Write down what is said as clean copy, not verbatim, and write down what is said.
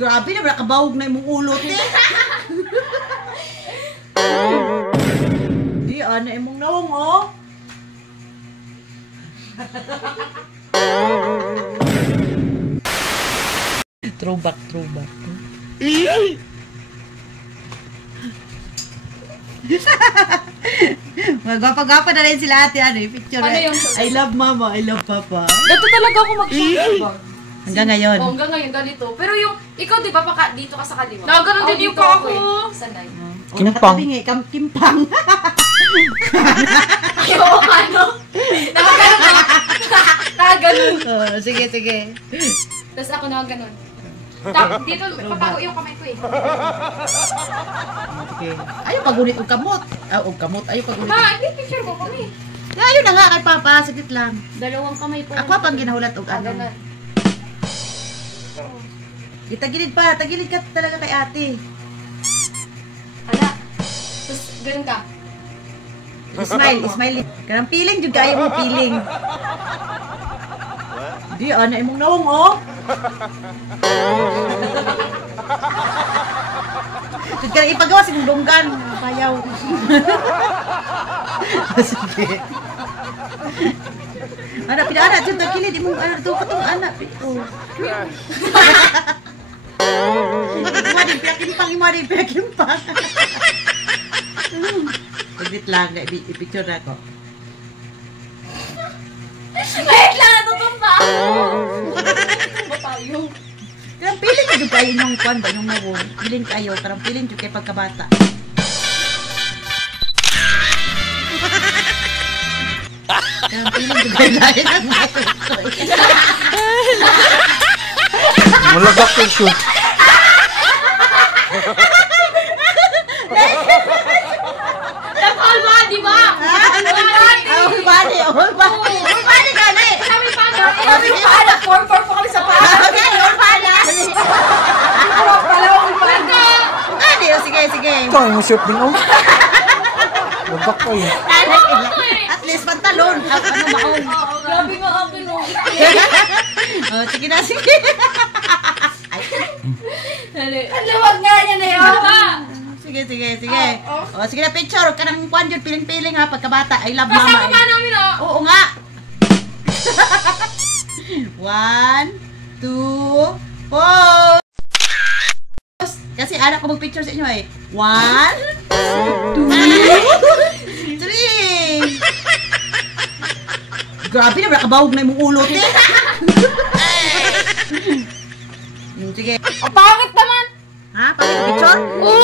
Grabe na, nakabawag na imong ulo, te. Di, ano imong nawong, oh. Throwback. Magwapa-gwapa na rin sila ate, ano, picture. Ano yung I love mama, I love papa. Dito talaga ako mag-shoot. Hanggang ngayon. Oh, hanggang ngayon, ganito. Pero yung, ikaw di ba, dito ka sa kaliwa? Ganun din yung pa ako. Sanay. Kimpang. Kimpang. Ayaw ko ano? Nakaganon. Sige. Tapos ako nakaganon. Dito, papago yung kamay ko eh. Okay. Ayaw pagunit og kamot. Og kamot. Ayaw pagunit. Ma, hindi picture ko kami. Ayaw na nga kay Papa. Saglit lang. Dalawang kamay po. Ako pang ginahulat og ano. Itagilid pa. Tagilid ka talaga kay ate. Hala. Tapos, ganun ka. Smile. Karang piling jud kayo mo piling. Di ana imong nawong, oh. Jud ka ipagawa si dunggan, payaw. Sige. Ana pila jud tagilid imong ana to katong ana. Oh. Imari piyakimpang. Edit lang, i-picture na ako. Wait lang, natutumba! Ba tayo? Karang piling ka doon kayo yung kwan ba, yung mawon. Piling kayo, karang piling doon kayo pagkabata. Karang piling doon kayo dahil ang matutoy. Malagak yung shoot. Whole body ba? Whole body gani. Kami pala, form po kami sa pala. Okay, whole body. Gani, sige. Ito, yung shoot din, oh. Lagak ko yun. At least pantalon. Ano maong. Grabe nga akin, oh. Sige na. Ang luwag nga niya na yun. Sige. Sige na, picture. Kanang kwan yun, piling-piling ha, pagkabata. I love mama. Kasama pa namin, oh. Oo nga. 1, 2, pause. Kasi anak ko mag-picture sa inyo eh. 1, 2, 3. Grabe na, nakabawag na yung ulo, te. Sige. Ang pangit naman. Ha? Pangit picture? Oo.